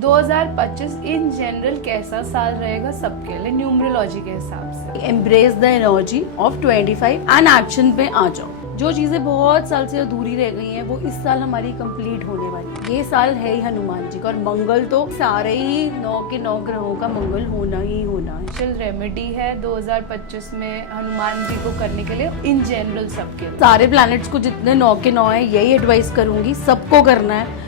2025 in general कैसा साल रहेगा सबके लिए न्यूमरोलॉजी के हिसाब से? Embrace the energy of 25 and action पे आ जाओ। जो चीजें बहुत साल से अधूरी रह गई हैं वो इस साल हमारी कंप्लीट होने वाली है। ये साल है ही हनुमान जी का, और मंगल तो सारे ही 9 के 9 ग्रहों का मंगल होना ही होना है। स्पेशल रेमेडी है 2025 में हनुमान जी को करने के लिए इन जनरल सबके लिए? सारे प्लैनेट्स को जितने 9 के 9 है यही एडवाइस करूंगी, सबको करना है।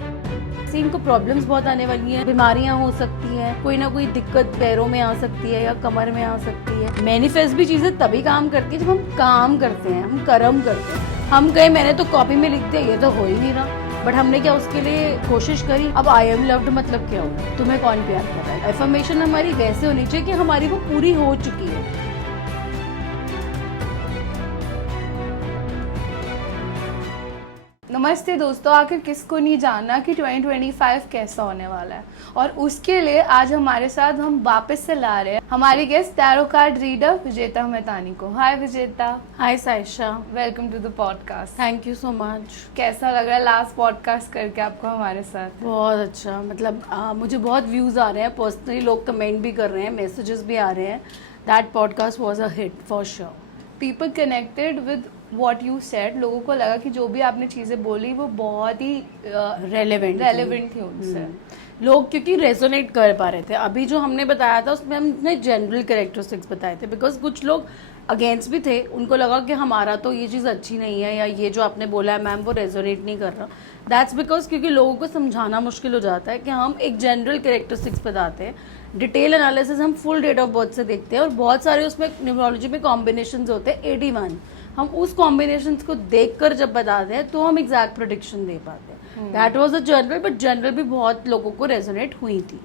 इनको प्रॉब्लम्स बहुत आने वाली हैं, बीमारियां हो सकती हैं, कोई ना कोई दिक्कत पैरों में आ सकती है या कमर में आ सकती है। मैनिफेस्ट भी चीजें तभी काम करती है जब हम काम करते हैं, हम कर्म करते हैं। हम कहे मैंने तो कॉपी में लिख दिया, ये तो हो ही नहीं रहा, बट हमने क्या उसके लिए कोशिश करी। अब आई एम लव्ड मतलब क्या होगा, तुम्हें कौन प्यार कर रहा है? एफर्मेशन हमारी वैसे होनी चाहिए कि हमारी वो पूरी हो चुकी है। नमस्ते दोस्तों, आखिर किसको नहीं जानना कि 2025 कैसा होने वाला है, और उसके लिए आज हमारे साथ हम वापस से ला रहे हैं हमारी गेस्ट टैरो कार्ड रीडर विजेता मेहतानी को। Hi Vijeta. Hi Saisha, welcome to the podcast. Thank you so much. कैसा लग रहा है लास्ट पॉडकास्ट करके आपको हमारे साथ? बहुत अच्छा, मतलब मुझे बहुत व्यूज आ रहे हैं, पर्सनली लोग कमेंट भी कर रहे हैं, मैसेजेस भी आ रहे हैं। That podcast was a hit for sure. People connected with what you said. लोगों को लगा कि जो भी आपने चीजें बोली वो बहुत ही रेलेवेंट थी उनसे। लोग क्योंकि रेजोनेट कर पा रहे थे। अभी जो हमने बताया था उसमें हमने जनरल कैरेक्टरिस्टिक्स बताए थे, बिकॉज कुछ लोग अगेंस्ट भी थे, उनको लगा कि हमारा तो ये चीज़ अच्छी नहीं है या ये जो आपने बोला है मैम वो रेजोनेट नहीं कर रहा। दैट्स बिकॉज क्योंकि लोगों को समझाना मुश्किल हो जाता है कि हम एक जनरल कैरेक्टरिस्टिक्स बताते हैं, डिटेल एनालिसिस हम फुल डेट ऑफ बर्थ से देखते हैं, और बहुत सारे उसमें न्यूमरोलॉजी में कॉम्बिनेशंस होते हैं 81। हम उस कॉम्बिनेशंस को देखकर जब बताते हैं तो हम एग्जैक्ट प्रेडिक्शन दे पाते हैं। That was a general, but general भी बहुत लोगों को रेजोनेट हुई थी।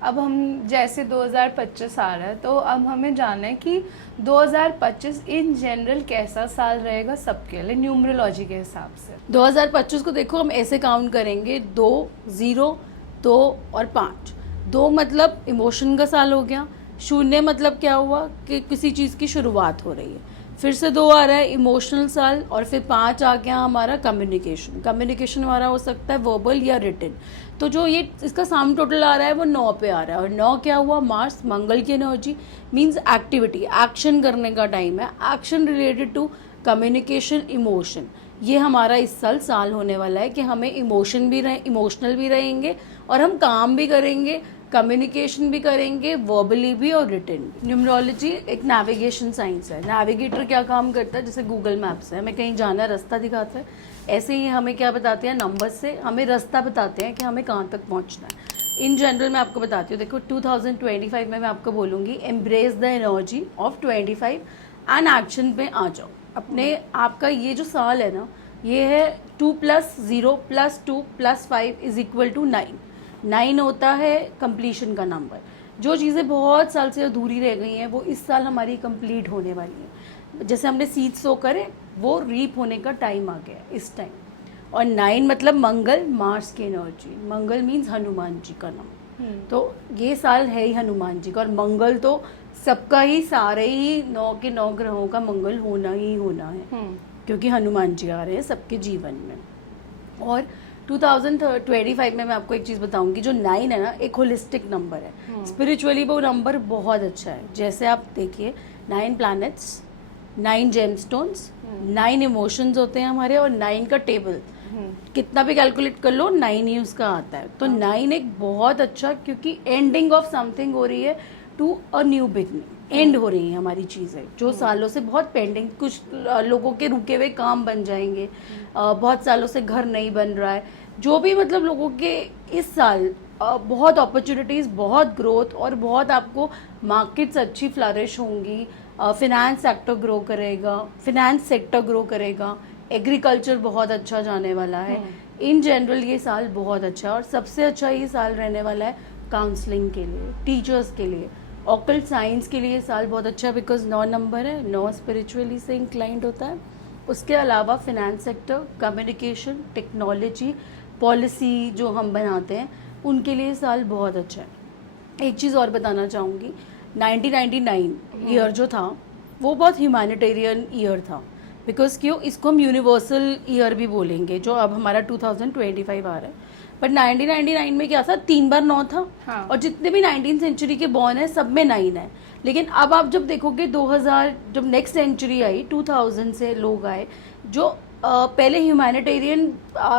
अब हम जैसे 2025 आ रहा है तो अब हमें जानना है कि 2025 इन जनरल कैसा साल रहेगा सबके लिए न्यूमरोलॉजी के हिसाब से? 2025 को देखो हम ऐसे काउंट करेंगे, 2, 0, 2 और 5। 2 मतलब इमोशन का साल हो गया, 0 मतलब क्या हुआ कि किसी चीज़ की शुरुआत हो रही है, फिर से 2 आ रहा है इमोशनल साल, और फिर 5 आ गया हमारा कम्युनिकेशन हमारा हो सकता है वर्बल या रिटन। तो जो ये इसका साम टोटल आ रहा है वो 9 पे आ रहा है, और 9 क्या हुआ, मार्स मंगल की एनर्जी मीन्स एक्टिविटी, एक्शन करने का टाइम है, action related to communication, emotion. ये हमारा इस साल होने वाला है कि हमें इमोशनल भी रहेंगे और हम काम भी करेंगे, कम्युनिकेशन भी करेंगे, वर्बली भी और रिटन भी। न्यूमरोलॉजी एक नेविगेशन साइंस है। नेविगेटर क्या काम करता है, जैसे गूगल मैप्स है, हमें कहीं जाना है रास्ता दिखाता है, ऐसे ही हमें क्या बताते हैं, नंबर से हमें रास्ता बताते हैं कि हमें कहाँ तक पहुँचना है। इन जनरल मैं आपको बताती हूँ, देखो 2025 में मैं आपको बोलूँगी embrace the energy of 25 and action पे आ जाओ। अपने आपका ये जो साल है ना, ये है 2 + 0 + 2 + 5 = 9। 9 होता है कंप्लीशन का नंबर। जो चीज़ें बहुत साल से अधूरी रह गई हैं वो इस साल हमारी कंप्लीट होने वाली हैं। जैसे हमने सीड सो करे वो रीप होने का टाइम आ गया इस टाइम। और 9 मतलब मंगल, मार्स की एनर्जी। मंगल मीन्स हनुमान जी का नाम। तो ये साल है ही हनुमान जी का, और मंगल तो सबका ही, सारे ही 9 के 9 ग्रहों का मंगल होना ही होना है, क्योंकि हनुमान जी आ रहे हैं सबके जीवन में। और 2025 में मैं आपको एक चीज़ बताऊंगी, जो 9 है ना, एक होलिस्टिक नंबर है। स्पिरिचुअली वो नंबर बहुत अच्छा है। जैसे आप देखिए 9 प्लैनेट्स, 9 जेमस्टोन्स, 9 इमोशंस होते हैं हमारे, और 9 का टेबल कितना भी कैलकुलेट कर लो 9 ही उसका आता है। तो 9 एक बहुत अच्छा, क्योंकि एंडिंग ऑफ समथिंग हो रही है to a new beginning, and हो रही है हमारी चीज़ें जो सालों से बहुत पेंडिंग, कुछ लोगों के रुके हुए काम बन जाएंगे, बहुत सालों से घर नहीं बन रहा है, जो भी मतलब लोगों के इस साल बहुत अपॉर्चुनिटीज़, बहुत ग्रोथ, और बहुत आपको मार्केट्स अच्छी फ्लरिश होंगी। फिनेंस सेक्टर ग्रो करेगा, एग्रीकल्चर बहुत अच्छा जाने वाला है। इन जनरल ये साल बहुत अच्छा है, और सबसे अच्छा ये साल रहने वाला है काउंसलिंग के लिए, टीचर्स के लिए, ऑकल्ट साइंस के लिए साल बहुत अच्छा है, बिकॉज 9 नंबर है, 9 स्पिरिचुअली से इंक्लाइंड होता है। उसके अलावा finance sector, communication, technology, policy जो हम बनाते हैं उनके लिए साल बहुत अच्छा है। एक चीज़ और बताना चाहूँगी, 1999 ईयर जो था वो बहुत ह्यूमैनिटेरियन ईयर था, बिकॉज क्यों, इसको हम यूनिवर्सल ईयर भी बोलेंगे, जो अब हमारा 2025 आ रहा है। बट 1999 में क्या था, 3 बार 9 था। हाँ। और जितने भी 19th सेंचुरी के बॉर्न है सब में 9 है। लेकिन अब आप जब देखोगे 2000 जब नेक्स्ट सेंचुरी आई, 2000 से लोग आए जो पहले ह्यूमैनिटेरियन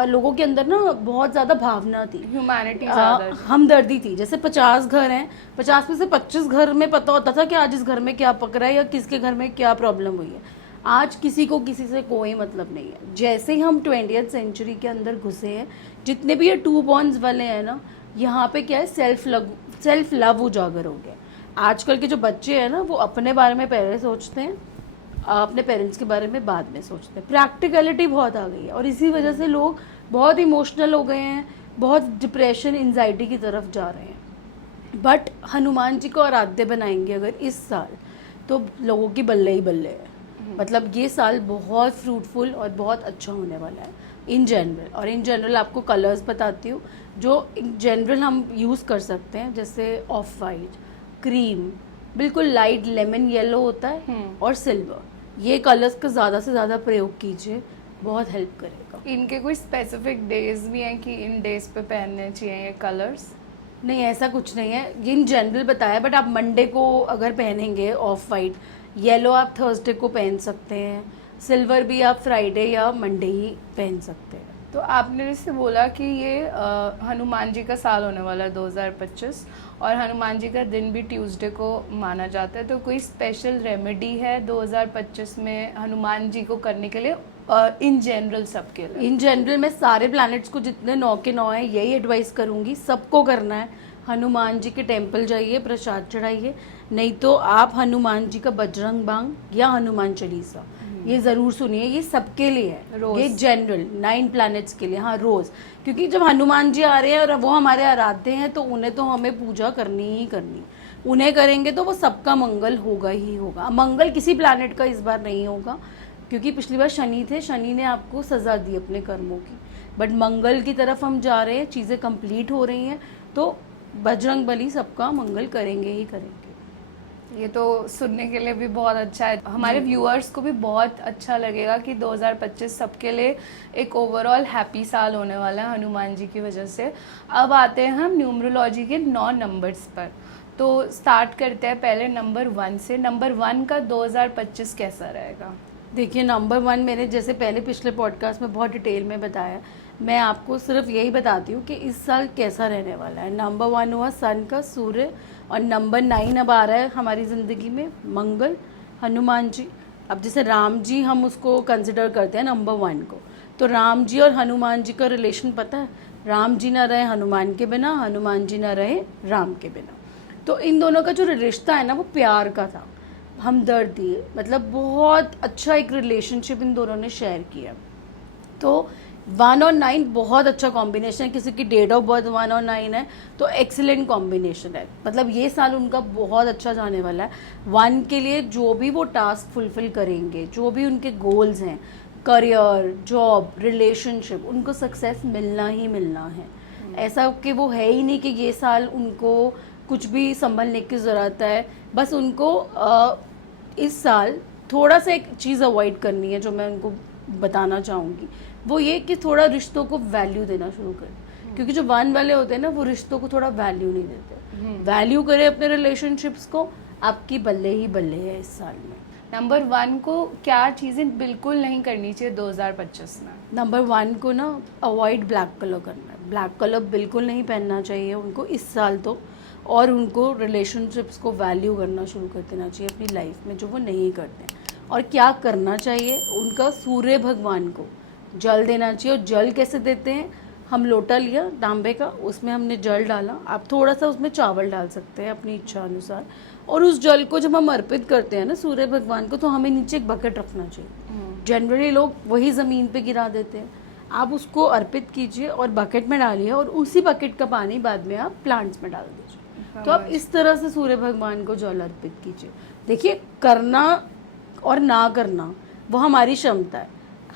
लोगों के अंदर ना बहुत ज्यादा भावना थी, ह्यूमैनिटी ज्यादा थी। हमदर्दी थी। जैसे 50 घर हैं, 50 में से 25 घर में पता होता था कि आज इस घर में क्या पक रहा है या किसके घर में क्या प्रॉब्लम हुई है। आज किसी को किसी से कोई मतलब नहीं है। जैसे ही हम 20th सेंचुरी के अंदर घुसे हैं, जितने भी ये 2 बॉन्ड्स वाले हैं ना, यहाँ पे क्या है, सेल्फ लव उजागर हो गया। आजकल के जो बच्चे हैं ना, वो अपने बारे में पहले सोचते हैं, अपने पेरेंट्स के बारे में बाद में सोचते हैं। प्रैक्टिकलिटी बहुत आ गई है और इसी वजह से लोग बहुत इमोशनल हो गए हैं, बहुत डिप्रेशन एंजाइटी की तरफ जा रहे हैं। बट हनुमान जी को आराध्य बनाएंगे अगर इस साल, तो लोगों की बल्ले ही बल्ले है। मतलब ये साल बहुत फ्रूटफुल और बहुत अच्छा होने वाला है इन जनरल। और इन जनरल आपको कलर्स बताती हूँ जो इन जनरल हम यूज़ कर सकते हैं, जैसे ऑफ वाइट, क्रीम, बिल्कुल लाइट लेमन येलो होता है, और सिल्वर। ये कलर्स का ज़्यादा से ज़्यादा प्रयोग कीजिए, बहुत हेल्प करेगा। इनके कोई स्पेसिफिक डेज भी हैं कि इन डेज पे पहनने चाहिए ये कलर्स? नहीं, ऐसा कुछ नहीं है, ये इन जनरल बताया। बट आप मंडे को अगर पहनेंगे ऑफ वाइट, येलो आप थर्सडे को पहन सकते हैं, सिल्वर भी आप फ्राइडे या मंडे ही पहन सकते हैं। तो आपने जैसे बोला कि ये हनुमान जी का साल होने वाला है 2025, और हनुमान जी का दिन भी ट्यूसडे को माना जाता है। तो कोई स्पेशल रेमेडी है 2025 में हनुमान जी को करने के लिए इन जनरल सबके लिए? इन जनरल मैं सारे प्लैनेट्स को, जितने 9 के 9 हैं, यही एडवाइस करूंगी, सबको करना है। हनुमान जी के टेम्पल जाइए, प्रसाद चढ़ाइए, नहीं तो आप हनुमान जी का बजरंग बांग या हनुमान चालीसा ये जरूर सुनिए। ये सबके लिए है, रोज। ये जनरल 9 प्लैनेट्स के लिए। हाँ, रोज, क्योंकि जब हनुमान जी आ रहे हैं और वो हमारे आराध्य हैं, तो उन्हें तो हमें पूजा करनी ही करनी। उन्हें करेंगे तो वो सबका मंगल होगा ही होगा। मंगल किसी प्लैनेट का इस बार नहीं होगा, क्योंकि पिछली बार शनि थे, शनि ने आपको सजा दी अपने कर्मों की। बट मंगल की तरफ हम जा रहे हैं, चीज़ें कंप्लीट हो रही हैं, तो बजरंग बली सबका मंगल करेंगे ही करेंगे। ये तो सुनने के लिए भी बहुत अच्छा है, हमारे व्यूअर्स को भी बहुत अच्छा लगेगा कि 2025 सबके लिए एक ओवरऑल हैप्पी साल होने वाला है हनुमान जी की वजह से। अब आते हैं हम न्यूमरोलॉजी के 9 नंबर्स पर। तो स्टार्ट करते हैं पहले नंबर 1 से। नंबर 1 का 2025 कैसा रहेगा? देखिए, नंबर 1 मैंने जैसे पहले पिछले पॉडकास्ट में बहुत डिटेल में बताया, मैं आपको सिर्फ यही बताती हूँ कि इस साल कैसा रहने वाला है। नंबर 1 हुआ सन का, सूर्य, और नंबर 9 अब आ रहा है हमारी ज़िंदगी में, मंगल, हनुमान जी। अब जैसे राम जी हम उसको कंसिडर करते हैं नंबर 1 को, तो राम जी और हनुमान जी का रिलेशन पता है, राम जी ना रहे हनुमान के बिना, हनुमान जी ना रहे राम के बिना। तो इन दोनों का जो रिश्ता है ना, वो प्यार का था, हमदर्दी, मतलब बहुत अच्छा एक रिलेशनशिप इन दोनों ने शेयर किया। तो 1 और 9 बहुत अच्छा कॉम्बिनेशन है। किसी की डेट ऑफ बर्थ 1 और 9 है तो एक्सीलेंट कॉम्बिनेशन है। मतलब ये साल उनका बहुत अच्छा जाने वाला है। 1 के लिए जो भी वो टास्क फुलफिल करेंगे, जो भी उनके गोल्स हैं, करियर, जॉब, रिलेशनशिप, उनको सक्सेस मिलना ही मिलना है। ऐसा कि वो है ही नहीं कि ये साल उनको कुछ भी संभलने की ज़रूरत है। बस उनको इस साल थोड़ा सा एक चीज़ अवॉइड करनी है, जो मैं उनको बताना चाहूँगी, वो ये कि थोड़ा रिश्तों को वैल्यू देना शुरू करें। क्योंकि जो 1 वाले होते हैं ना, वो रिश्तों को थोड़ा वैल्यू नहीं देते। वैल्यू करें अपने रिलेशनशिप्स को, आपकी बल्ले ही बल्ले है इस साल में। नंबर 1 को क्या चीज़ें बिल्कुल नहीं करनी चाहिए 2025 में? नंबर 1 को ना अवॉइड ब्लैक कलर करना है। ब्लैक कलर बिल्कुल नहीं पहनना चाहिए उनको इस साल तो। और उनको रिलेशनशिप्स को वैल्यू करना शुरू कर देना चाहिए अपनी लाइफ में, जो वो नहीं करते हैं। और क्या करना चाहिए, उनका सूर्य भगवान को जल देना चाहिए। और जल कैसे देते हैं, हम लोटा लिया तांबे का, उसमें हमने जल डाला, आप थोड़ा सा उसमें चावल डाल सकते हैं अपनी इच्छा अनुसार। और उस जल को जब हम अर्पित करते हैं ना सूर्य भगवान को, तो हमें नीचे एक बकेट रखना चाहिए। जनरली लोग वही ज़मीन पे गिरा देते हैं। आप उसको अर्पित कीजिए और बकेट में डालिए, और उसी बकेट का पानी बाद में आप प्लांट्स में डाल दीजिए। तो आप इस तरह से सूर्य भगवान को जल अर्पित कीजिए। देखिए, करना और ना करना वो हमारी क्षमता है।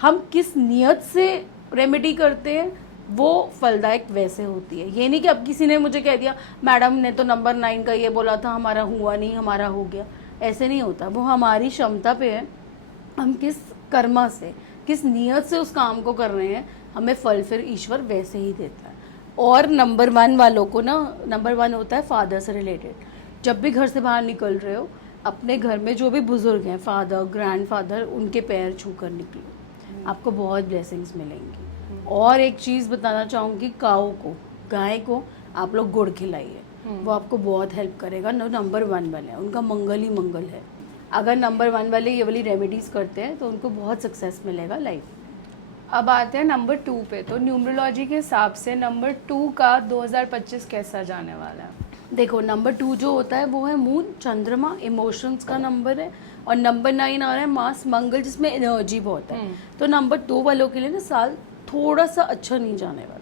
हम किस नियत से रेमेडी करते हैं वो फलदायक वैसे होती है। ये नहीं कि अब किसी ने मुझे कह दिया मैडम ने तो नंबर 9 का ये बोला था, हमारा हुआ नहीं, हमारा हो गया, ऐसे नहीं होता। वो हमारी क्षमता पे है, हम किस कर्मा से, किस नियत से उस काम को कर रहे हैं, हमें फल फिर ईश्वर वैसे ही देता है। और नंबर 1 वालों को ना, नंबर 1 होता है फादर से रिलेटेड। जब भी घर से बाहर निकल रहे हो, अपने घर में जो भी बुजुर्ग हैं, फादर, ग्रैंडफादर, उनके पैर छू कर निकलो, आपको बहुत ब्लेसिंग्स मिलेंगी। और एक चीज़ बताना चाहूँगी, काऊ को, गाय को आप लोग गुड़ खिलाइए, वो आपको बहुत हेल्प करेगा। नंबर 1 वाले हैं, उनका मंगल ही मंगल है। अगर नंबर 1 वाले ये वाली रेमेडीज़ करते हैं तो उनको बहुत सक्सेस मिलेगा लाइफ में। अब आते हैं नंबर 2 पे। तो न्यूमरोलॉजी के हिसाब से नंबर 2 का 2025 कैसा जाने वाला है? देखो, नंबर 2 जो होता है वो है मून, चंद्रमा, इमोशंस का नंबर है। और नंबर 9 आ रहा है मास, मंगल, जिसमें एनर्जी बहुत है। तो नंबर 2 वालों के लिए ना साल थोड़ा सा अच्छा नहीं जाने वाला।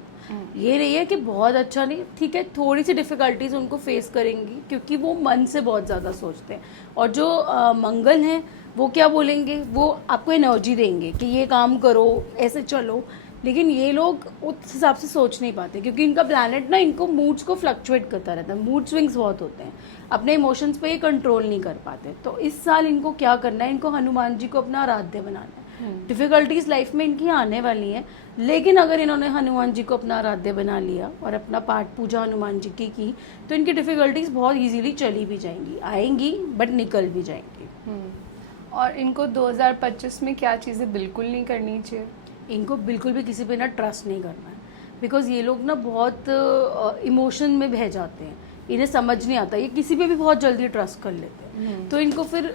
ये नहीं है कि बहुत अच्छा नहीं, ठीक है, थोड़ी सी डिफ़िकल्टीज उनको फेस करेंगी, क्योंकि वो मन से बहुत ज़्यादा सोचते हैं। और जो मंगल हैं वो क्या बोलेंगे, वो आपको एनर्जी देंगे कि ये काम करो, ऐसे चलो। लेकिन ये लोग उस हिसाब से सोच नहीं पाते, क्योंकि इनका प्लैनेट ना इनको मूड्स को फ्लक्चुएट करता रहता है, मूड स्विंग्स बहुत होते हैं, अपने इमोशंस पे ये कंट्रोल नहीं कर पाते। तो इस साल इनको क्या करना है, इनको हनुमान जी को अपना आराध्य बनाना है। डिफ़िकल्टीज लाइफ में इनकी आने वाली हैं, लेकिन अगर इन्होंने हनुमान जी को अपना आराध्य बना लिया और अपना पाठ पूजा हनुमान जी की तो इनकी डिफ़िकल्टीज बहुत इजीली चली भी जाएंगी, आएंगी बट निकल भी जाएंगी। और इनको 2025 में क्या चीज़ें बिल्कुल नहीं करनी चाहिए? इनको बिल्कुल भी किसी पे ना ट्रस्ट नहीं करना है, बिकॉज ये लोग ना बहुत इमोशन में बह जाते हैं, इन्हें समझ नहीं आता, ये किसी पे भी बहुत जल्दी ट्रस्ट कर लेते हैं। तो इनको फिर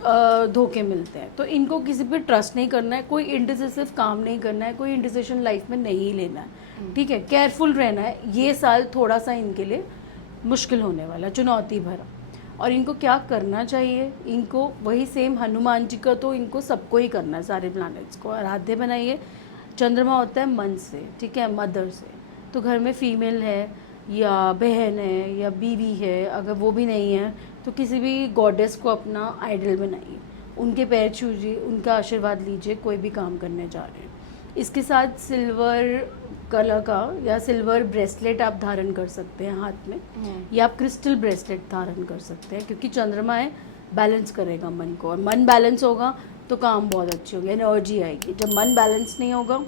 धोखे मिलते हैं। तो इनको किसी पे ट्रस्ट नहीं करना है, कोई इंडिसिसिव काम नहीं करना है, कोई इंडिसिशन लाइफ में नहीं लेना है, ठीक है, केयरफुल रहना है। ये साल थोड़ा सा इनके लिए मुश्किल होने वाला, चुनौती भरा। और इनको क्या करना चाहिए, इनको वही सेम हनुमान जी का तो इनको सबको ही करना है, सारे प्लैनेट्स को आराध्य बनाइए। चंद्रमा होता है मन से, ठीक है, मदर से। तो घर में फीमेल है या बहन है या बीवी है, अगर वो भी नहीं है तो किसी भी गॉडेस को अपना आइडल बनाइए, उनके पैर छूजिए, उनका आशीर्वाद लीजिए, कोई भी काम करने जा रहे हैं। इसके साथ सिल्वर कलर का या सिल्वर ब्रेसलेट आप धारण कर सकते हैं हाथ में, या आप क्रिस्टल ब्रेसलेट धारण कर सकते हैं, क्योंकि चंद्रमा है, बैलेंस करेगा मन को, और मन बैलेंस होगा तो काम बहुत अच्छी होगी, एनर्जी आएगी। जब मन बैलेंस नहीं होगा,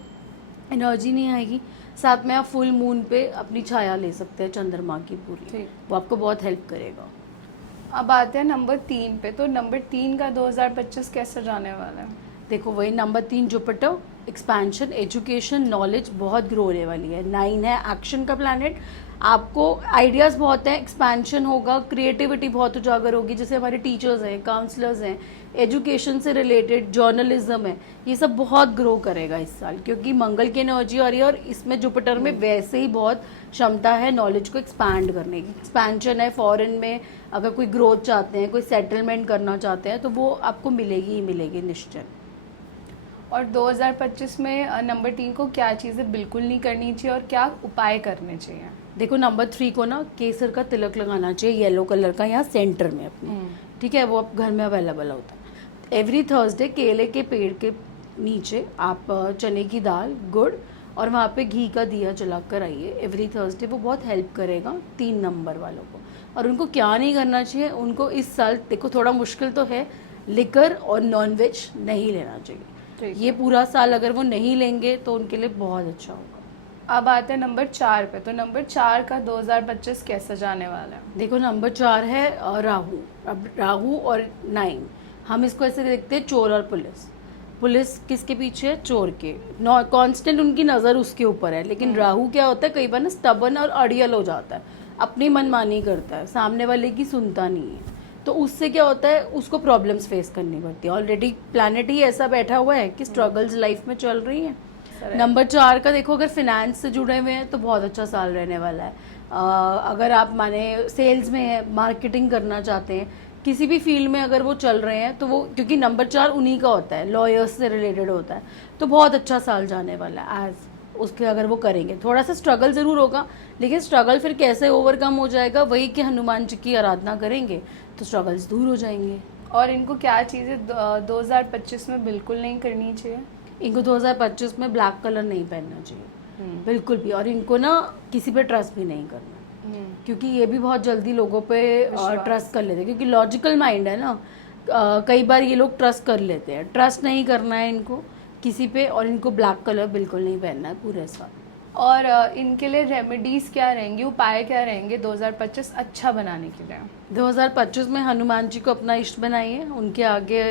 एनर्जी नहीं आएगी। साथ में आप फुल मून पे अपनी छाया ले सकते हैं चंद्रमा की पूरी, वो आपको बहुत हेल्प करेगा। अब आते हैं नंबर 3 पे। तो नंबर 3 का 2025 कैसा जाने वाला है? देखो, वही number 3 Jupiter, expansion, education, knowledge बहुत ग्रो होने वाली है। 9 है एक्शन का प्लैनेट, आपको आइडियाज़ बहुत हैं, एक्सपेंशन होगा, क्रिएटिविटी बहुत उजागर होगी। जैसे हमारे टीचर्स हैं, काउंसलर्स हैं, एजुकेशन से रिलेटेड जर्नलिज्म है, ये सब बहुत ग्रो करेगा इस साल, क्योंकि मंगल की एनर्जी आ रही है। और इसमें जुपिटर में वैसे ही बहुत क्षमता है नॉलेज को एक्सपैंड करने की। एक्सपेंशन है, फॉरेन में अगर कोई ग्रोथ चाहते हैं, कोई सेटलमेंट करना चाहते हैं, तो वो आपको मिलेगी ही मिलेगी निश्चय। और 2025 में नंबर 3 को क्या चीज़ें बिल्कुल नहीं करनी चाहिए और क्या उपाय करने चाहिए? देखो, नंबर 3 को ना केसर का तिलक लगाना चाहिए, येलो कलर का, यहाँ सेंटर में अपने, ठीक है, वो अब घर में अवेलेबल होता है। एवरी थर्सडे केले के पेड़ के नीचे आप चने की दाल, गुड़ और वहाँ पे घी का दिया जला कर आइए एवरी थर्सडे, वो बहुत हेल्प करेगा 3 नंबर वालों को। और उनको क्या नहीं करना चाहिए, उनको इस साल, देखो थोड़ा मुश्किल तो है, लिकर और नॉनवेज नहीं लेना चाहिए। ये पूरा साल अगर वो नहीं लेंगे तो उनके लिए बहुत अच्छा होगा। अब आते हैं नंबर 4 पे। तो नंबर 4 का 2025 कैसा जाने वाला है? देखो, नंबर 4 है राहु। अब राहु और 9 हम इसको ऐसे देखते हैं, चोर और पुलिस। पुलिस किसके पीछे है? चोर के। कांस्टेंट उनकी नज़र उसके ऊपर है। लेकिन राहु क्या होता है, कई बार ना स्टबर्न और अड़ियल हो जाता है, अपनी मनमानी करता है, सामने वाले की सुनता नहीं है। तो उससे क्या होता है, उसको प्रॉब्लम्स फेस करनी पड़ती है। ऑलरेडी प्लैनेट ही ऐसा बैठा हुआ है कि स्ट्रगल्स लाइफ में चल रही हैं। नंबर 4 का देखो, अगर फिनेंस से जुड़े हुए हैं तो बहुत अच्छा साल रहने वाला है। अगर आप माने सेल्स में है, मार्केटिंग करना चाहते हैं, किसी भी फील्ड में अगर वो चल रहे हैं तो वो, क्योंकि नंबर 4 उन्हीं का होता है, लॉयर्स से रिलेटेड होता है, तो बहुत अच्छा साल जाने वाला है। एज उसके अगर वो करेंगे, थोड़ा सा स्ट्रगल ज़रूर होगा, लेकिन स्ट्रगल फिर कैसे ओवरकम हो जाएगा, वही कि हनुमान जी की आराधना करेंगे तो स्ट्रगल्स दूर हो जाएंगे। और इनको क्या चीज़ें 2025 में बिल्कुल नहीं करनी चाहिए? इनको 2025 में ब्लैक कलर नहीं पहनना चाहिए बिल्कुल भी। और इनको ना किसी पे ट्रस्ट भी नहीं करना, क्योंकि ये भी बहुत जल्दी लोगों पे ट्रस्ट कर लेते हैं, क्योंकि लॉजिकल माइंड है ना। कई बार ये लोग ट्रस्ट कर लेते हैं, ट्रस्ट नहीं करना है इनको किसी पे। और इनको ब्लैक कलर बिल्कुल नहीं पहनना है पूरे साल। और इनके लिए रेमेडीज क्या रहेंगी, उपाय क्या रहेंगे 2025 अच्छा बनाने के लिए? 2025 में हनुमान जी को अपना इष्ट बनाइए। उनके आगे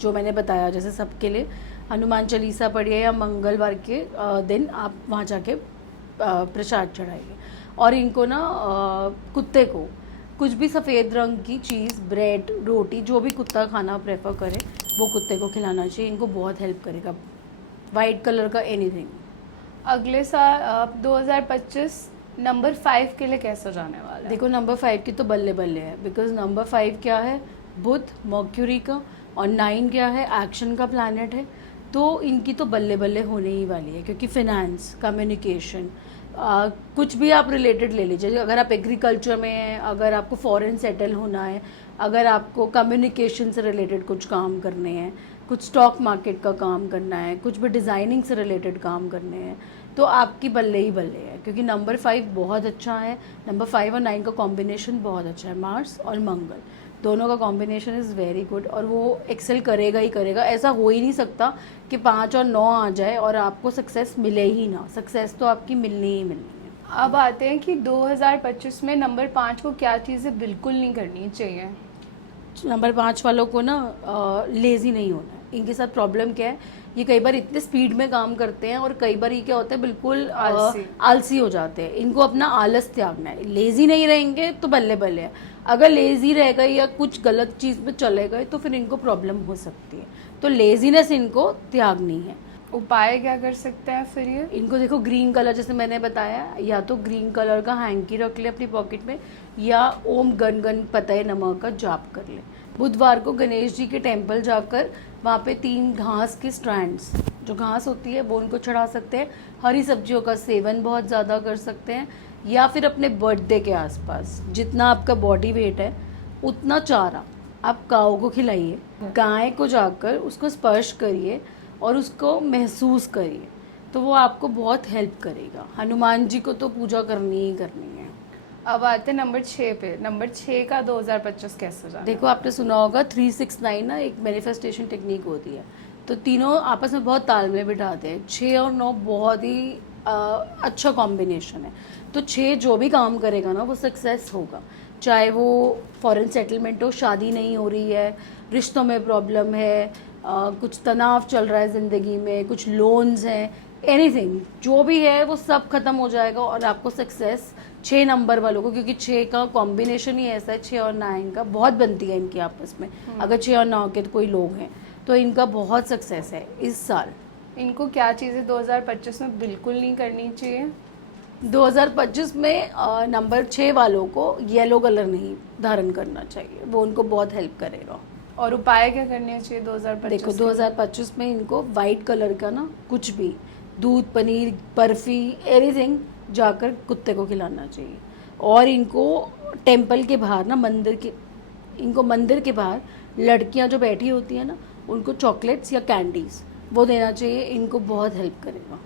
जो मैंने बताया जैसे सबके लिए हनुमान चालीसा पढ़िए या मंगलवार के दिन आप वहाँ जाके प्रसाद चढ़ाइए। और इनको ना कुत्ते को कुछ भी सफ़ेद रंग की चीज़, ब्रेड, रोटी, जो भी कुत्ता खाना प्रेफर करे वो कुत्ते को खिलाना चाहिए। इनको बहुत हेल्प करेगा। वाइट कलर का एनीथिंग। अगले साल 2025 नंबर 5 के लिए कैसा जाने वाला है? देखो नंबर 5 की तो बल्ले बल्ले है, बिकॉज नंबर 5 क्या है, बुध, मर्क्यूरी का, और 9 क्या है, एक्शन का प्लैनेट है। तो इनकी तो बल्ले बल्ले होने ही वाली है, क्योंकि फिनेंस, कम्युनिकेशन, कुछ भी आप रिलेटेड ले लीजिए। अगर आप एग्रीकल्चर में हैं, अगर आपको फॉरेन सेटल होना है, अगर आपको कम्युनिकेशन से रिलेटेड कुछ काम करने हैं, कुछ स्टॉक मार्केट का काम करना है, कुछ भी डिज़ाइनिंग से रिलेटेड काम करने हैं, तो आपकी बल्ले ही बल्ले है। क्योंकि नंबर 5 बहुत अच्छा है। नंबर 5 और 9 का कॉम्बिनेशन बहुत अच्छा है। मार्स और मंगल दोनों का कॉम्बिनेशन इज़ वेरी गुड, और वो एक्सेल करेगा ही करेगा। ऐसा हो ही नहीं सकता कि 5 और 9 आ जाए और आपको सक्सेस मिले ही ना। सक्सेस तो आपकी मिलनी ही मिलनी है। अब आते हैं कि 2025 में नंबर 5 को क्या चीज़ें बिल्कुल नहीं करनी चाहिए? नंबर 5 वालों को ना लेज़ी नहीं होना है। इनके साथ प्रॉब्लम क्या है, ये कई बार इतने स्पीड में काम करते हैं और कई बार ये क्या होता है, बिल्कुल आलसी हो जाते हैं। इनको अपना आलस त्यागना है। लेज़ी नहीं रहेंगे तो बल्ले बल्ले है। अगर लेज़ी रह गए या कुछ गलत चीज़ में चले गए तो फिर इनको प्रॉब्लम हो सकती है। तो लेज़ीनेस इनको त्यागनी है। उपाय क्या कर सकते हैं फिर ये? इनको देखो ग्रीन कलर, जैसे मैंने बताया, या तो ग्रीन कलर का हैंकी रख ले अपनी पॉकेट में, या ओम गण गणपतये नमः का जाप कर ले। बुधवार को गणेश जी के टेम्पल जाकर वहाँ पे 3 घास के स्ट्रैंड्स, जो घास होती है वो उनको चढ़ा सकते हैं। हरी सब्जियों का सेवन बहुत ज़्यादा कर सकते हैं, या फिर अपने बर्थडे के आसपास जितना आपका बॉडी वेट है उतना चारा आप काऊ को खिलाइए। गाय को जाकर उसको स्पर्श करिए और उसको महसूस करिए, तो वो आपको बहुत हेल्प करेगा। हनुमान जी को तो पूजा करनी ही करनी है। अब आते हैं नंबर 6 पे। नंबर 6 का 2025 कैसे जाना? देखो आपने सुना होगा 369 ना एक मैनिफेस्टेशन टेक्निक होती है, तो तीनों आपस में बहुत तालमेल बिठाते हैं। 6 और 9 बहुत ही अच्छा कॉम्बिनेशन है। तो 6 जो भी काम करेगा ना वो सक्सेस होगा। चाहे वो फॉरेन सेटलमेंट हो, शादी नहीं हो रही है, रिश्तों में प्रॉब्लम है, कुछ तनाव चल रहा है ज़िंदगी में, कुछ लोन्स हैं, एनीथिंग जो भी है वो सब खत्म हो जाएगा और आपको सक्सेस 6 नंबर वालों को, क्योंकि 6 का कॉम्बिनेशन ही ऐसा है, 6 और 9 का बहुत बनती है इनकी आपस में। अगर 6 और 9 के तो कोई लोग हैं तो इनका बहुत सक्सेस है इस साल। इनको क्या चीज़ें 2025 में बिल्कुल नहीं करनी चाहिए? 2025 में नंबर 6 वालों को येलो कलर नहीं धारण करना चाहिए, वो उनको बहुत हेल्प करेगा। और उपाय क्या करने चाहिए 2025? देखो 2025 में इनको वाइट कलर का ना कुछ भी दूध, पनीर, बर्फी, एनीथिंग जाकर कुत्ते को खिलाना चाहिए। और इनको टेंपल के बाहर ना, मंदिर के बाहर लड़कियां जो बैठी होती हैं ना, उनको चॉकलेट्स या कैंडीज वो देना चाहिए। इनको बहुत हेल्प करेगा।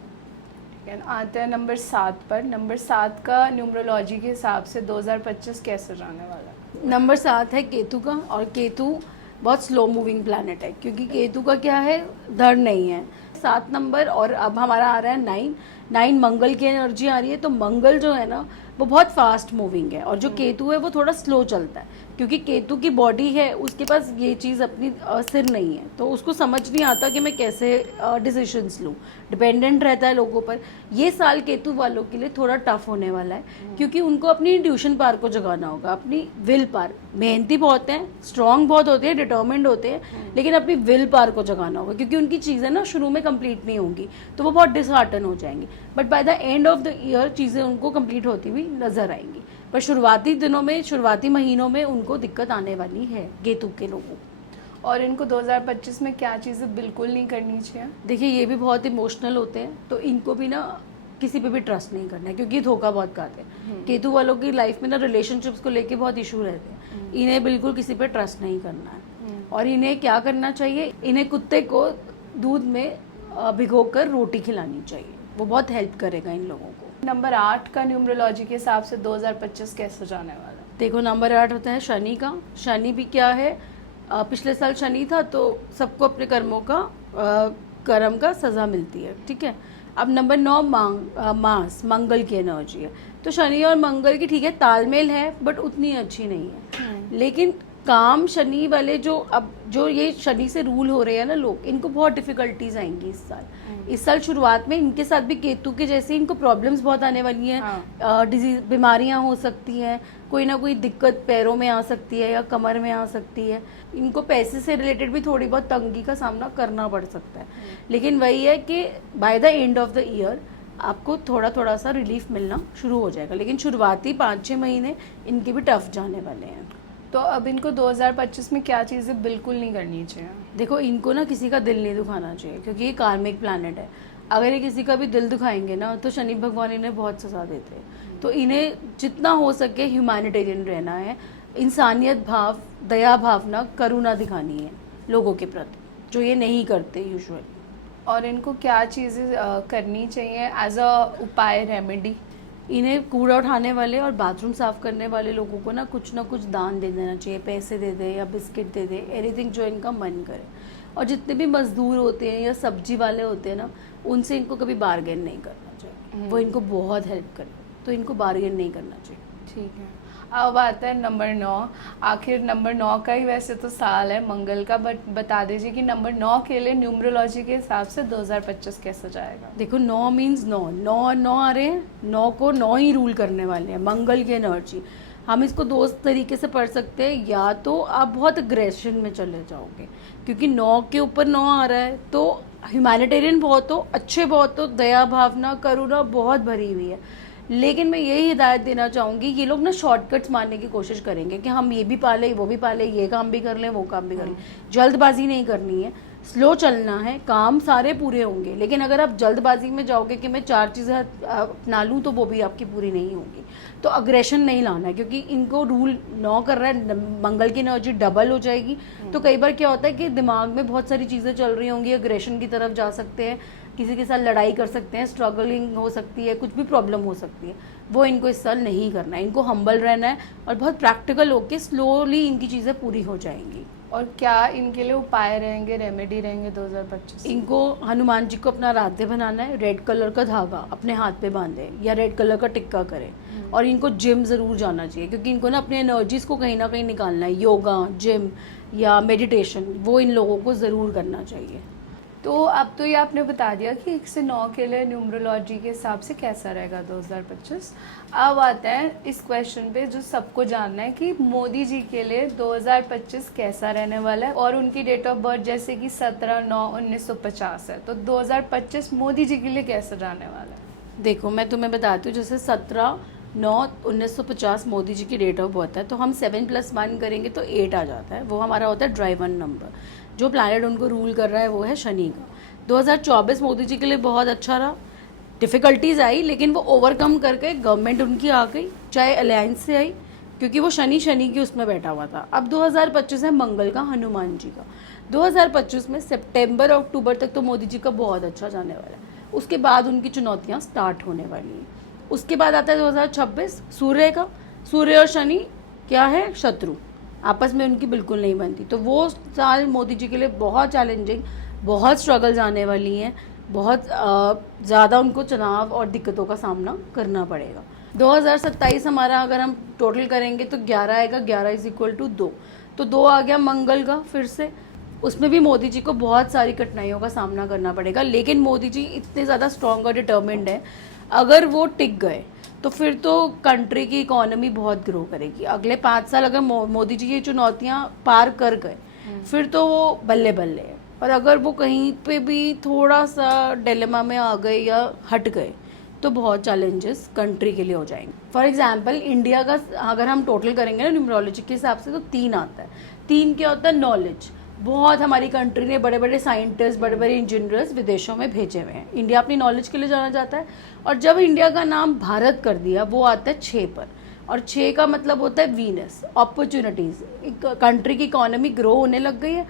आते हैं नंबर 7 पर। नंबर 7 का न्यूमरोलॉजी के हिसाब से 2025 कैसे जाने वाला है? नंबर 7 है केतु का, और केतु बहुत स्लो मूविंग प्लैनेट है, क्योंकि केतु का क्या है, धड़ नहीं है। 7 नंबर, और अब हमारा आ रहा है 9 मंगल की एनर्जी आ रही है। तो मंगल जो है ना वो बहुत फास्ट मूविंग है, और जो केतु है वो थोड़ा स्लो चलता है, क्योंकि केतु की बॉडी है, उसके पास ये चीज़ अपनी सिर नहीं है, तो उसको समझ नहीं आता कि मैं कैसे डिसीजंस लूँ, डिपेंडेंट रहता है लोगों पर। ये साल केतु वालों के लिए थोड़ा टफ होने वाला है, क्योंकि उनको अपनी इंट्यूशन पावर को जगाना होगा, अपनी विल पावर। मेहनती बहुत हैं, स्ट्रांग बहुत होते हैं, डिटर्मिन्ड होते हैं, लेकिन अपनी विल पावर को जगाना होगा, क्योंकि उनकी चीज़ें ना शुरू में कंप्लीट नहीं होंगी तो वो बहुत डिसहार्टन हो जाएंगी, but by the end of the year चीज़ें उनको कंप्लीट होती हुई नजर आएंगी। पर शुरुआती दिनों में, शुरुआती महीनों में उनको दिक्कत आने वाली है केतु के लोगों को। और इनको 2025 में क्या चीज़ें बिल्कुल नहीं करनी चाहिए? देखिए ये भी बहुत इमोशनल होते हैं, तो इनको भी ना किसी पे भी ट्रस्ट नहीं करना है, क्योंकि ये धोखा बहुत खाते हैं। केतु वालों की लाइफ में ना रिलेशनशिप्स को लेके बहुत इशू रहते हैं। इन्हें बिल्कुल किसी पे ट्रस्ट नहीं करना है। और इन्हें क्या करना चाहिए, इन्हें कुत्ते को दूध में भिगोकर रोटी खिलानी चाहिए, वो बहुत हेल्प करेगा इन लोगों को। नंबर 8 का न्यूमरोलॉजी के हिसाब से 2025 कैसे जाने वाला है? देखो नंबर 8 होता है शनि का। शनि भी क्या है, पिछले साल शनि था तो सबको अपने कर्मों का कर्म का सज़ा मिलती है, ठीक है। अब नंबर 9 मास, मंगल की एनर्जी है। तो शनि और मंगल की ठीक है तालमेल है, बट उतनी अच्छी नहीं है। लेकिन काम शनि वाले जो ये शनि से रूल हो रहे हैं ना लोग, इनको बहुत डिफिकल्टीज आएंगी इस साल। इस साल शुरुआत में इनके साथ भी केतु के जैसे इनको प्रॉब्लम्स बहुत आने वाली हैं। डिजीज, बीमारियां हो सकती हैं, कोई ना कोई दिक्कत पैरों में आ सकती है या कमर में आ सकती है। इनको पैसे से रिलेटेड भी थोड़ी बहुत तंगी का सामना करना पड़ सकता है। लेकिन वही है कि by the end of the year आपको थोड़ा थोड़ा सा रिलीफ मिलना शुरू हो जाएगा। लेकिन शुरुआती 5-6 महीने इनके भी टफ जाने वाले हैं। तो अब इनको 2025 में क्या चीज़ें बिल्कुल नहीं करनी चाहिए? देखो, इनको ना किसी का दिल नहीं दुखाना चाहिए, क्योंकि ये कार्मिक प्लैनेट है। अगर ये किसी का भी दिल दुखाएंगे ना, तो शनि भगवान इन्हें बहुत सजा देते हैं। तो इन्हें जितना हो सके ह्यूमैनिटेरियन रहना है, इंसानियत भाव, दया भावना, करुणा दिखानी है लोगों के प्रति, जो ये नहीं करते यूजुअली। और इनको क्या चीज़ें करनी चाहिए एज अ उपाय, रेमेडी? इन्हें कूड़ा उठाने वाले और बाथरूम साफ करने वाले लोगों को ना कुछ दान दे देना चाहिए। पैसे दे दे या बिस्किट दे दे, एनीथिंग जो इनका मन करे। और जितने भी मजदूर होते हैं या सब्जी वाले होते हैं ना, उनसे इनको कभी बार्गेन नहीं करना चाहिए। वो इनको बहुत हेल्प करे, तो इनको बार्गेन नहीं करना चाहिए। ठीक है। अब आता है नंबर 9। आखिर नंबर 9 का ही वैसे तो साल है मंगल का, बट बता दीजिए कि नंबर 9 के लिए न्यूमरोलॉजी के हिसाब से 2025 कैसा जाएगा? देखो, 9 मीन्स 9 आ रहे हैं। 9 को 9 ही रूल करने वाले हैं, मंगल की एनर्जी। हम इसको दो तरीके से पढ़ सकते हैं। या तो आप बहुत अग्रेशन में चले जाओगे, क्योंकि 9 के ऊपर 9 आ रहा है, तो ह्यूमैनिटेरियन बहुत हो, अच्छे बहुत हो, दया भावना, करुणा बहुत भरी हुई है। लेकिन मैं यही हिदायत देना चाहूँगी, ये लोग ना शॉर्टकट्स मारने की कोशिश करेंगे कि हम ये भी पाले, वो भी पाले, ये काम भी कर लें, वो काम भी कर लें। जल्दबाजी नहीं करनी है, स्लो चलना है, काम सारे पूरे होंगे। लेकिन अगर आप जल्दबाजी में जाओगे कि मैं 4 चीज़ें अपना लूँ, तो वो भी आपकी पूरी नहीं होंगी। तो अग्रेशन नहीं लाना है, क्योंकि इनको रूल 9 कर रहा है, मंगल की एनर्जी डबल हो जाएगी। तो कई बार क्या होता है कि दिमाग में बहुत सारी चीज़ें चल रही होंगी, अग्रेशन की तरफ जा सकते हैं, किसी के साथ लड़ाई कर सकते हैं, स्ट्रगलिंग हो सकती है, कुछ भी प्रॉब्लम हो सकती है। वो इनको इस साल नहीं करना है। इनको हम्बल रहना है और बहुत प्रैक्टिकल होकर स्लोली इनकी चीज़ें पूरी हो जाएंगी। और क्या इनके लिए उपाय रहेंगे, रेमेडी रहेंगे 2025? इनको हनुमान जी को अपना आराध्य बनाना है। रेड कलर का धागा अपने हाथ पे बांधे या रेड कलर का टिक्का करें। और इनको जिम ज़रूर जाना चाहिए, क्योंकि इनको ना अपनी एनर्जीज को कहीं ना कहीं निकालना है। योगा, जिम या मेडिटेशन, वो इन लोगों को ज़रूर करना चाहिए। तो अब तो ये आपने बता दिया कि 1 से 9 के लिए न्यूमरोलॉजी के हिसाब से कैसा रहेगा 2025। अब आता है इस क्वेश्चन पे जो सबको जानना है कि मोदी जी के लिए 2025 कैसा रहने वाला है। और उनकी डेट ऑफ बर्थ जैसे कि 17/9/1950 है, तो 2025 मोदी जी के लिए कैसा जाने वाला है? देखो, मैं तुम्हें बताती हूँ, जैसे 17/9/1950 मोदी जी की डेट ऑफ बर्थ है, तो हम 7+1 करेंगे तो 8 आ जाता है। वो हमारा होता है ड्राइवन नंबर। जो प्लैनेट उनको रूल कर रहा है वो है शनि का। 2024 मोदी जी के लिए बहुत अच्छा रहा। डिफ़िकल्टीज आई, लेकिन वो ओवरकम करके गवर्नमेंट उनकी आ गई, चाहे अलायंस से आई, क्योंकि वो शनि की उसमें बैठा हुआ था। अब 2025 है मंगल का, हनुमान जी का। 2025 में सितंबर और अक्टूबर तक तो मोदी जी का बहुत अच्छा जाने वाला है। उसके बाद उनकी चुनौतियाँ स्टार्ट होने वाली हैं। उसके बाद आता है 2026 सूर्य का। सूर्य और शनि क्या है, शत्रु, आपस में उनकी बिल्कुल नहीं बनती। तो वो साल मोदी जी के लिए बहुत चैलेंजिंग, बहुत स्ट्रगल्स आने वाली हैं, बहुत ज़्यादा उनको चुनाव और दिक्कतों का सामना करना पड़ेगा। 2027 हमारा अगर हम टोटल करेंगे तो 11 आएगा, 11 = 2। तो 2 आ गया मंगल का फिर से। उसमें भी मोदी जी को बहुत सारी कठिनाइयों का सामना करना पड़ेगा। लेकिन मोदी जी इतने ज़्यादा स्ट्रॉन्ग और डिटर्मिन्ड है, अगर वो टिक गए तो फिर तो कंट्री की इकोनॉमी बहुत ग्रो करेगी। अगले 5 साल अगर मोदी जी ये चुनौतियां पार कर गए, फिर तो वो बल्ले बल्ले है। और अगर वो कहीं पे भी थोड़ा सा डिलेमा में आ गए या हट गए, तो बहुत चैलेंजेस कंट्री के लिए हो जाएंगे। फॉर एग्जांपल इंडिया का अगर हम टोटल करेंगे ना न्यूमरोलॉजी के हिसाब से, तो 3 आता है। 3 क्या होता है, नॉलेज। बहुत हमारी कंट्री ने बड़े बड़े साइंटिस्ट, बड़े बड़े इंजीनियर्स विदेशों में भेजे हुए हैं। इंडिया अपनी नॉलेज के लिए जाना जाता है। और जब इंडिया का नाम भारत कर दिया, वो आता है 6 पर। और 6 का मतलब होता है वीनस, अपॉर्चुनिटीज। कंट्री की इकोनॉमी ग्रो होने लग गई है।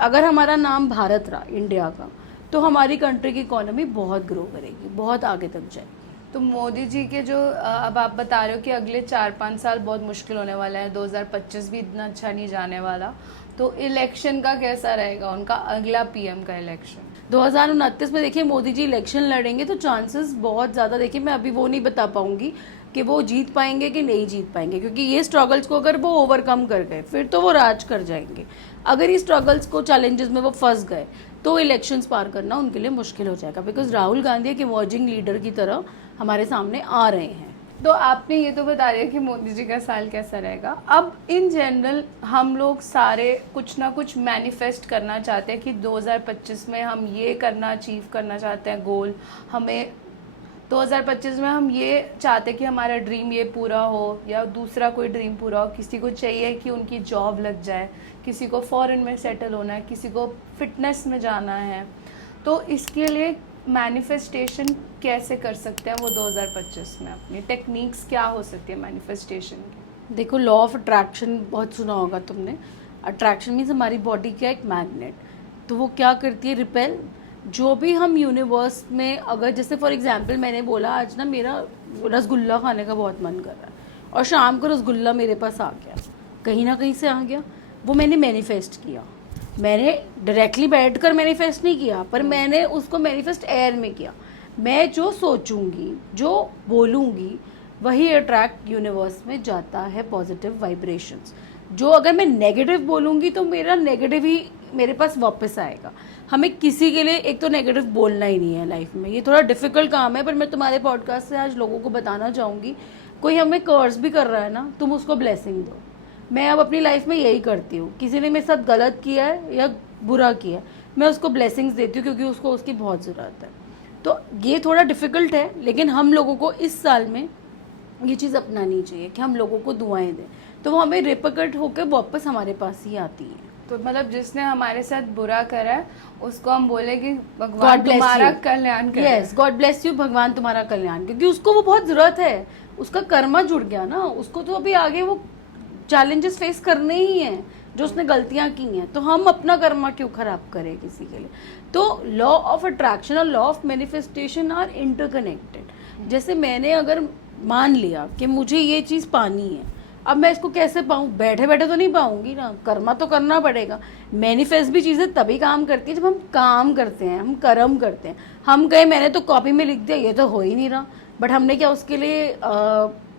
अगर हमारा नाम भारत रहा इंडिया का, तो हमारी कंट्री की इकोनॉमी बहुत ग्रो करेगी, बहुत आगे तक जाएगी। तो मोदी जी के जो अब आप बता रहे हो कि अगले 4-5 साल बहुत मुश्किल होने वाला है, 2025 भी इतना अच्छा नहीं जाने वाला, तो इलेक्शन का कैसा रहेगा उनका, अगला पीएम का इलेक्शन? 2029 में देखिए मोदी जी इलेक्शन लड़ेंगे तो चांसेस बहुत ज़्यादा, देखिए मैं अभी वो नहीं बता पाऊंगी कि वो जीत पाएंगे कि नहीं जीत पाएंगे, क्योंकि ये स्ट्रगल्स को अगर वो ओवरकम कर गए फिर तो वो राज कर जाएंगे। अगर ये स्ट्रगल्स को, चैलेंजेस में वो फंस गए तो इलेक्शंस पार करना उनके लिए मुश्किल हो जाएगा, बिकॉज राहुल गांधी एक इमर्जिंग लीडर की तरह हमारे सामने आ रहे हैं। तो आपने ये तो बता दिया कि मोदी जी का साल कैसा रहेगा। अब इन जनरल हम लोग सारे कुछ ना कुछ मैनिफेस्ट करना चाहते हैं कि 2025 में हम ये करना, अचीव करना चाहते हैं गोल। हमें 2025 में हम ये चाहते हैं कि हमारा ड्रीम ये पूरा हो या दूसरा कोई ड्रीम पूरा हो। किसी को चाहिए कि उनकी जॉब लग जाए, किसी को फॉरेन में सेटल होना है, किसी को फिटनेस में जाना है। तो इसके लिए मैनिफेस्टेशन कैसे कर सकते हैं वो 2025 में? अपनी टेक्निक्स क्या हो सकती है मैनिफेस्टेशन की? देखो, लॉ ऑफ अट्रैक्शन बहुत सुना होगा तुमने। अट्रैक्शन मीन्स हमारी बॉडी का एक मैग्नेट, तो वो क्या करती है, रिपेल। जो भी हम यूनिवर्स में, अगर जैसे फॉर एग्जांपल मैंने बोला आज ना मेरा रसगुल्ला खाने का बहुत मन कर रहा है और शाम को रसगुल्ला मेरे पास आ गया, कहीं ना कहीं से आ गया, वो मैंने मैनिफेस्ट किया। मैंने डायरेक्टली बैठकर मैनिफेस्ट नहीं किया, पर मैंने उसको मैनिफेस्ट एयर में किया। मैं जो सोचूंगी, जो बोलूंगी, वही अट्रैक्ट यूनिवर्स में जाता है, पॉजिटिव वाइब्रेशंस। जो अगर मैं नेगेटिव बोलूंगी तो मेरा नेगेटिव ही मेरे पास वापस आएगा। हमें किसी के लिए एक तो नेगेटिव बोलना ही नहीं है लाइफ में। ये थोड़ा डिफिकल्ट काम है, पर मैं तुम्हारे पॉडकास्ट से आज लोगों को बताना चाहूँगी, कोई हमें कर्ज भी कर रहा है ना, तुम उसको ब्लेसिंग दो। मैं अब अपनी लाइफ में यही करती हूँ, किसी ने मेरे साथ गलत किया है या बुरा किया है, मैं उसको ब्लेसिंग्स देती हूँ क्योंकि उसको उसकी बहुत ज़रूरत है। तो ये थोड़ा डिफिकल्ट है, लेकिन हम लोगों को इस साल में ये चीज़ अपनानी चाहिए कि हम लोगों को दुआएं दें, तो वो हमें रिपकट होकर वापस हमारे पास ही आती है। तो मतलब जिसने हमारे साथ बुरा करा है उसको हम बोले कि भगवान तुम्हारा कल्याण करे। यस, गॉड ब्लेस यू, भगवान तुम्हारा कल्याण, क्योंकि उसको वो बहुत ज़रूरत है, उसका कर्मा जुड़ गया ना, उसको तो अभी आगे वो चैलेंजेस फेस करने ही हैं जो उसने गलतियां की हैं, तो हम अपना कर्मा क्यों खराब करें किसी के लिए। तो लॉ ऑफ अट्रैक्शन और law of manifestation are interconnected. जैसे मैंने अगर मान लिया कि मुझे ये चीज़ पानी है, अब मैं इसको कैसे पाऊँ? बैठे बैठे तो नहीं पाऊंगी ना, कर्मा तो करना पड़ेगा। मैनिफेस्ट भी चीज़ें तभी काम करती है जब हम काम करते हैं, हम कर्म करते हैं। हम कहे मैंने तो कॉपी में लिख दिया, ये तो हो ही नहीं रहा, बट हमने क्या उसके लिए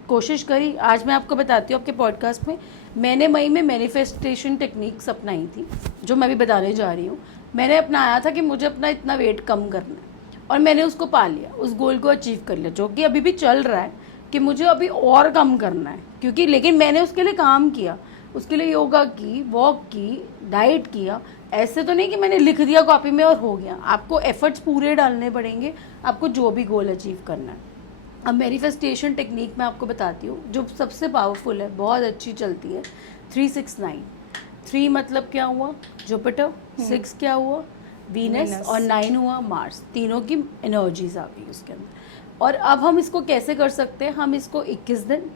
कोशिश करी। आज मैं आपको बताती हूँ, आपके पॉडकास्ट में मैंने मई में मैनिफेस्टेशन टेक्निक्स अपनाई थी, जो मैं भी बताने जा रही हूँ। मैंने अपनाया था कि मुझे अपना इतना वेट कम करना है, और मैंने उसको पा लिया, उस गोल को अचीव कर लिया, जो कि अभी भी चल रहा है कि मुझे अभी और कम करना है, क्योंकि लेकिन मैंने उसके लिए काम किया, उसके लिए योगा की, वॉक की, डाइट किया। ऐसे तो नहीं कि मैंने लिख दिया कॉपी में और हो गया, आपको एफर्ट्स पूरे डालने पड़ेंगे, आपको जो भी गोल अचीव करना है। अब मैनिफेस्टेशन टेक्निक मैं आपको बताती हूँ जो सबसे पावरफुल है, बहुत अच्छी चलती है, 369। 3 मतलब क्या हुआ? जुपिटर, 6 क्या हुआ? वीनस, और 9 हुआ मार्स। तीनों की एनर्जीज आ गई उसके अंदर। और अब हम इसको कैसे कर सकते हैं? हम इसको 21 दिन,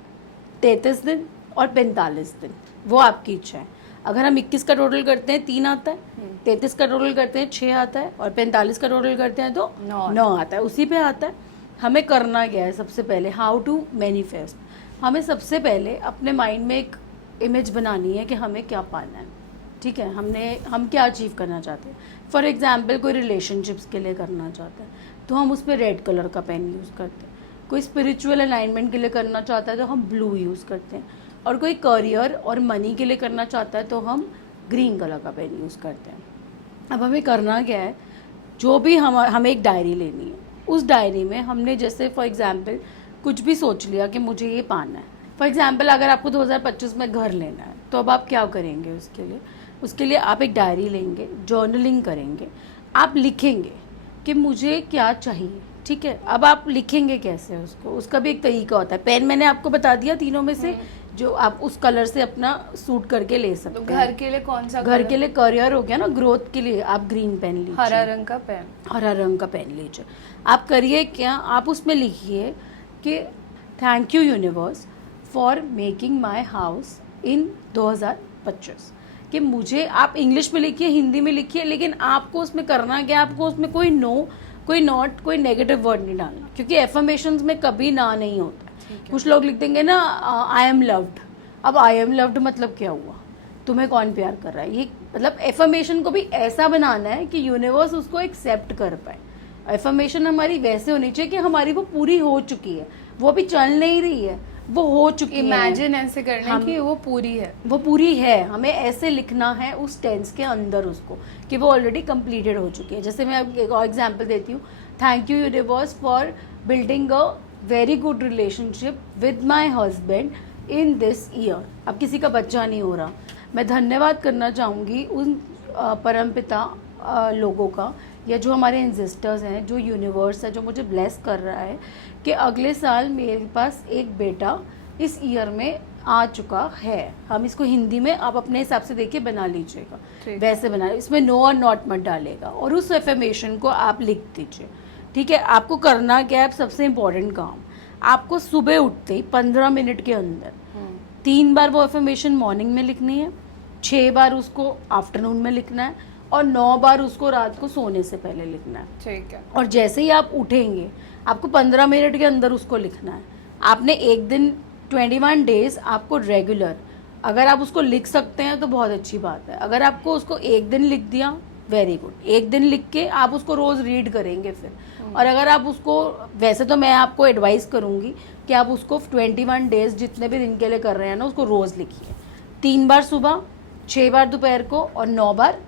33 दिन और 45 दिन, वो आपकी इच्छा है। अगर हम 21 का टोटल करते हैं 3 आता है, 33 का टोटल करते हैं 6 आता है, और 45 का टोटल करते हैं तो 9 आता है, उसी पे आता है। हमें करना क्या है? सबसे पहले हाउ टू मैनिफेस्ट। हमें सबसे पहले अपने माइंड में एक इमेज बनानी है कि हमें क्या पाना है, ठीक है, हम क्या अचीव करना चाहते हैं। फॉर एग्जाम्पल कोई रिलेशनशिप्स के लिए करना चाहता है तो हम उस पर रेड कलर का पेन यूज़ करते हैं। कोई स्पिरिचुअल अलाइनमेंट के लिए करना चाहता है तो हम ब्लू यूज़ करते हैं, और कोई करियर और मनी के लिए करना चाहता है तो हम ग्रीन कलर का पेन यूज़ करते हैं। अब हमें करना क्या है? जो भी हमें एक डायरी लेनी है, उस डायरी में हमने जैसे फॉर एग्जांपल कुछ भी सोच लिया कि मुझे ये पाना है। फॉर एग्जांपल अगर आपको 2025 में घर लेना है तो अब आप क्या करेंगे? उसके लिए आप एक डायरी लेंगे, जर्नलिंग करेंगे, आप लिखेंगे कि मुझे क्या चाहिए, ठीक है। अब आप लिखेंगे कैसे उसको, उसका भी एक तरीका होता है। पेन मैंने आपको बता दिया तीनों में से, जो आप उस कलर से अपना सूट करके ले सकते हैं। तो घर के लिए कौन सा? घर के लिए करियर हो गया ना, ग्रोथ के लिए आप ग्रीन पेन लीजिए, हरा रंग का पेन, हरा रंग का पेन लीजिए। आप करिए क्या, आप उसमें लिखिए कि thank you universe for making my house in 2025। कि मुझे, आप इंग्लिश में लिखिए, हिंदी में लिखिए, लेकिन आपको उसमें करना क्या, आपको उसमें कोई नो, कोई नॉट, कोई नेगेटिव वर्ड नहीं डालना, क्योंकि एफर्मेशंस में कभी ना नहीं होता। कुछ लोग लिख देंगे ना आई एम लव्ड। अब आई एम लव्ड मतलब क्या हुआ? तुम्हें कौन प्यार कर रहा है। ये मतलब एफर्मेशन को भी ऐसा बनाना है कि यूनिवर्स उसको एक्सेप्ट कर पाए। एफर्मेशन हमारी वैसे होनी चाहिए कि हमारी वो पूरी हो चुकी है, वो अभी चल नहीं रही है, वो हो चुकी है। इमेजिन ऐसे करना हम- कि वो पूरी है। वो पूरी है, हमें ऐसे लिखना है उस टेंस के अंदर उसको कि वो ऑलरेडी कंप्लीटेड हो चुकी है। जैसे मैं अब एक और एग्जांपल देती हूँ, thank you universe for building a very good relationship with my husband in this year. अब किसी का बच्चा नहीं हो रहा, मैं धन्यवाद करना चाहूँगी उन परमपिता लोगों का, या जो हमारे एंसेस्टर्स हैं, जो यूनिवर्स है, जो मुझे ब्लेस कर रहा है कि अगले साल मेरे पास एक बेटा इस ईयर में आ चुका है। हम इसको हिंदी में आप अपने हिसाब से देखिए बना लीजिएगा, ठीक। वैसे बना, इसमें नो और नॉट मत डालेगा, और उस एफर्मेशन को आप लिख दीजिए। ठीक है, आपको करना क्या है, सबसे इम्पोर्टेंट काम, आपको सुबह उठते ही 15 मिनट के अंदर 3 बार वो एफर्मेशन मॉर्निंग में लिखनी है, 6 बार उसको आफ्टरनून में लिखना है, और 9 बार उसको रात को सोने से पहले लिखना है। ठीक है। और जैसे ही आप उठेंगे आपको 15 मिनट के अंदर उसको लिखना है। आपने एक दिन 21 डेज आपको रेगुलर, अगर आप उसको लिख सकते हैं तो बहुत अच्छी बात है। अगर आपको उसको एक दिन लिख दिया, वेरी गुड, एक दिन लिख के आप उसको रोज रीड करेंगे फिर। और अगर आप उसको, वैसे तो मैं आपको एडवाइस करूंगी कि आप उसको 21 डेज जितने भी दिन के लिए कर रहे हैं ना, उसको रोज लिखिए, 3 बार सुबह, 6 बार दोपहर को, और 9 बार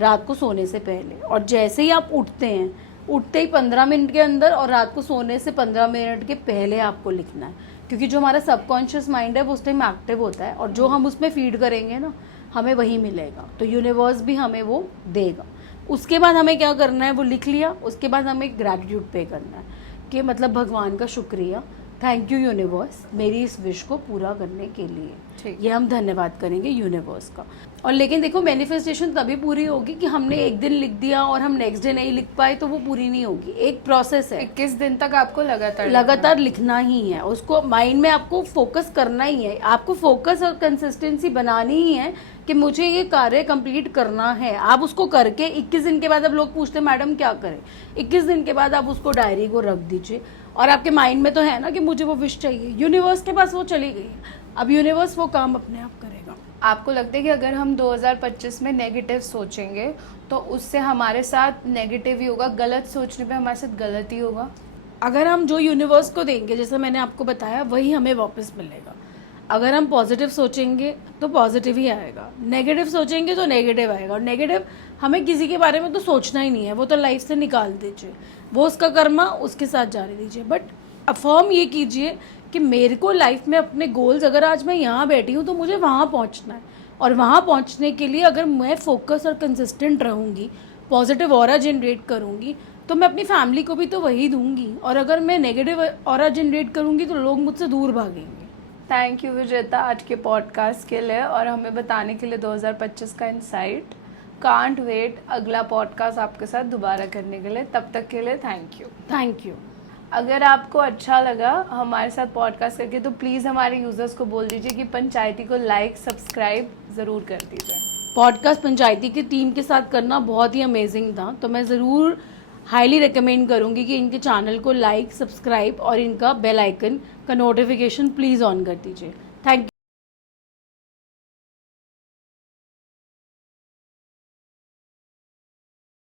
रात को सोने से पहले। और जैसे ही आप उठते हैं, उठते ही 15 मिनट के अंदर और रात को सोने से 15 मिनट के पहले आपको लिखना है, क्योंकि जो हमारा सबकॉन्शियस माइंड है वो उस टाइम एक्टिव होता है, और जो हम उसमें फीड करेंगे ना, हमें वही मिलेगा, तो यूनिवर्स भी हमें वो देगा। उसके बाद हमें क्या करना है, वो लिख लिया, उसके बाद हमें ग्रैटिट्यूड पे करना है कि मतलब भगवान का शुक्रिया, थैंक यू यूनिवर्स मेरी इस विश को पूरा करने के लिए। ठीक। ये हम धन्यवाद करेंगे यूनिवर्स का। और लेकिन देखो, मैनिफेस्टेशन तभी पूरी होगी कि हमने एक दिन लिख दिया और हम नेक्स्ट डे नहीं लिख पाए तो वो पूरी नहीं होगी। एक प्रोसेस है, 21 दिन तक आपको लगातार लिखना ही है, उसको माइंड में आपको फोकस करना ही है, आपको फोकस और कंसिस्टेंसी बनानी ही है कि मुझे ये कार्य कंप्लीट करना है। आप उसको करके 21 दिन के बाद, अब लोग पूछते हैं मैडम क्या करें, 21 दिन के बाद आप उसको डायरी को रख दीजिए, और आपके माइंड में तो है ना कि मुझे वो विश चाहिए, यूनिवर्स के पास वो चली गई है, अब यूनिवर्स वो काम अपने आप करेगा। आपको लगता है कि अगर हम 2025 में नेगेटिव सोचेंगे तो उससे हमारे साथ नेगेटिव ही होगा, गलत सोचने पे हमारे साथ गलत ही होगा? अगर हम जो यूनिवर्स को देंगे, जैसे मैंने आपको बताया, वही हमें वापस मिलेगा। अगर हम पॉजिटिव सोचेंगे तो पॉजिटिव ही आएगा, नेगेटिव सोचेंगे तो नेगेटिव आएगा। और नेगेटिव हमें किसी के बारे में तो सोचना ही नहीं है, वो तो लाइफ से निकाल दीजिए, वो उसका कर्मा उसके साथ जारी दीजिए। बट अफर्म ये कीजिए कि मेरे को लाइफ में अपने गोल्स, अगर आज मैं यहाँ बैठी हूँ तो मुझे वहाँ पहुँचना है, और वहाँ पहुँचने के लिए अगर मैं फोकस और कंसिस्टेंट रहूँगी, पॉजिटिव ऑरा जनरेट करूँगी, तो मैं अपनी फैमिली को भी तो वही दूंगी। और अगर मैं नेगेटिव ऑरा जनरेट करूँगी तो लोग मुझसे दूर भागेंगे। थैंक यू विजेता आज के पॉडकास्ट के लिए और हमें बताने के लिए 2025 का इनसाइट। कांट वेट अगला पॉडकास्ट आपके साथ दोबारा करने के लिए। तब तक के लिए थैंक यू। अगर आपको अच्छा लगा हमारे साथ पॉडकास्ट करके तो प्लीज़ हमारे यूजर्स को बोल दीजिए कि पंचायती को लाइक सब्सक्राइब ज़रूर कर दीजिए। पॉडकास्ट पंचायती की टीम के साथ करना बहुत ही अमेजिंग था, तो मैं ज़रूर हाईली रिकमेंड करूँगी कि इनके चैनल को लाइक, सब्सक्राइब और इनका बेल आइकन का नोटिफिकेशन प्लीज़ ऑन कर दीजिए। Thank you.